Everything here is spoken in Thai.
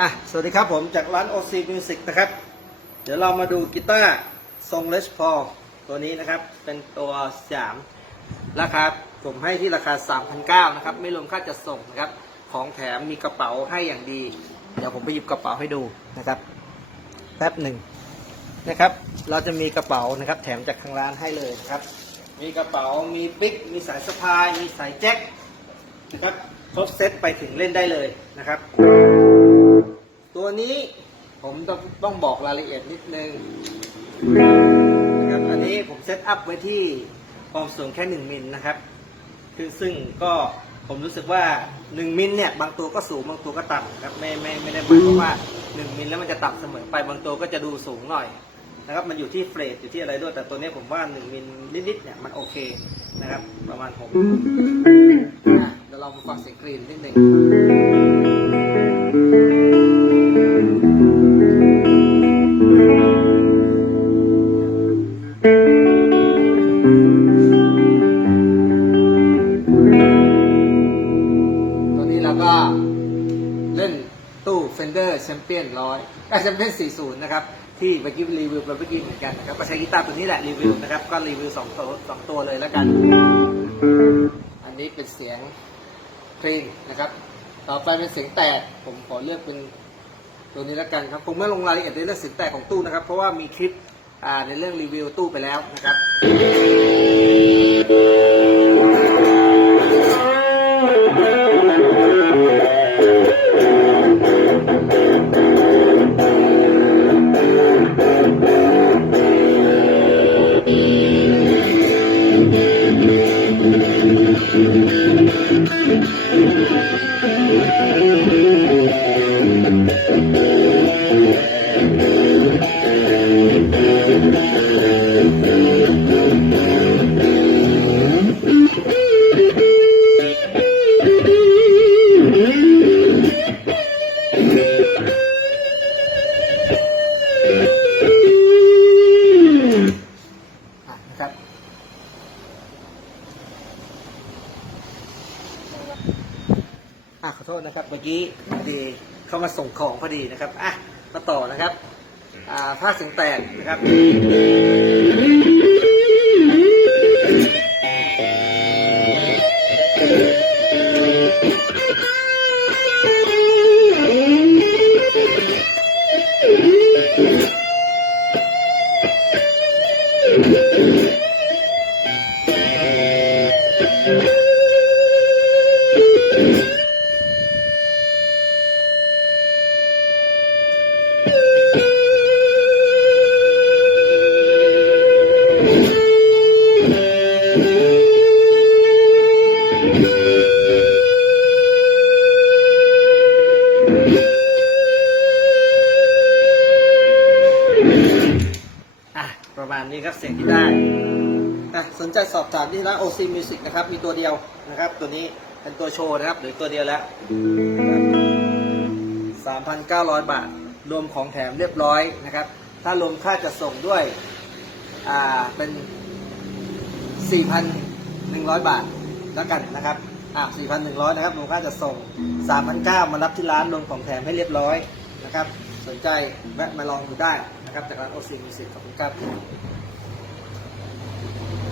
อะสวัสดีครับผมจากร้าน OC Music นะครับ เดี๋ยวเรามาดูกีตาร์ทรงเลสพอตัวนี้นะครับ เป็นตัวสามราคาผมให้ที่ราคา 3,900นะครับ ไม่รวมค่าจัดส่งนะครับ ของแถมมีกระเป๋าให้อย่างดี เดี๋ยวผมไปหยิบกระเป๋าให้ดูนะครับ แป๊บหนึ่งนะครับ เราจะมีกระเป๋านะครับ แถมจากทางร้านให้เลยนะครับ มีกระเป๋า มีปิ๊ก มีสายสะพาย มีสายแจ็คนะครับ ครบเซตไปถึงเล่นได้เลยนะครับ ตัวนี้ผมต้องต้องบอกรายละเอียดนิดนึงนะครับอันนี้ผมเซตอัพไว้ที่ความสูงแค่ 1 มิลนะครับ คือซึ่งก็ผมรู้สึกว่า 1 มิลเนี่ยบางตัวก็สูงบางตัวก็ต่ำครับไม่ไม่ไม่ได้หมายความว่า 1 มิลแล้วมันจะต่ำเสมอไปบางตัวก็จะดูสูงหน่อยนะครับมันอยู่ที่เฟรดอยู่ที่อะไรด้วยแต่ตัวนี้ผมว่า 1 มิลนิดๆเนี่ยมันโอเคนะครับ ประมาณผมอะเดี๋ยวเรามาฟังเสียงกรีนนิดนึง ตู้ Fender Champion 100อะ Champion 40 นะครับ ที่เมื่อกี้รีวิวไปเมื่อกี้เหมือนกันนะครับ ก็ใช้กีตาร์ตัวนี้แหละรีวิวนะครับ ก็รีวิว2ตัวสองตัวเลยแล้วกัน อันนี้เป็นเสียงเพลงนะครับ ต่อไปเป็นเสียงแตก ผมขอเลือกเป็นตัวนี้แล้วกันครับ ผมไม่ลงรายละเอียดในเรื่องเสียงแตกของตู้นะครับ เพราะว่ามีคลิปในเรื่องรีวิวตู้ไปแล้วนะครับ อะขอโทษนะครับเมื่อกี้พอดีเข้ามาส่งของพอดีนะครับอะมาต่อนะครับอ่าผ้าเสียงแตกนะครับ มาณนี้ครับเสียงที่ได้สนใจสอบถามที่ร้าน OC Music นะครับ มีตัวเดียวนะครับ ตัวนี้เป็นตัวโชว์นะครับหรือตัวเดียวแล้ว 3,900 บาท รวมของแถมเรียบร้อยนะครับ ถ้ารวมค่าจะส่งด้วย อ่า เป็น 4,100 บาทแล้วกันนะครับ อ่า4,100 นะครับ รวมค่าจะส่ง 3,900 มารับที่ร้านรวมของแถมให้เรียบร้อยนะครับ สนใจแวะมาลองดูได้นะครับจากร้าน OC Music ขอบคุณครับ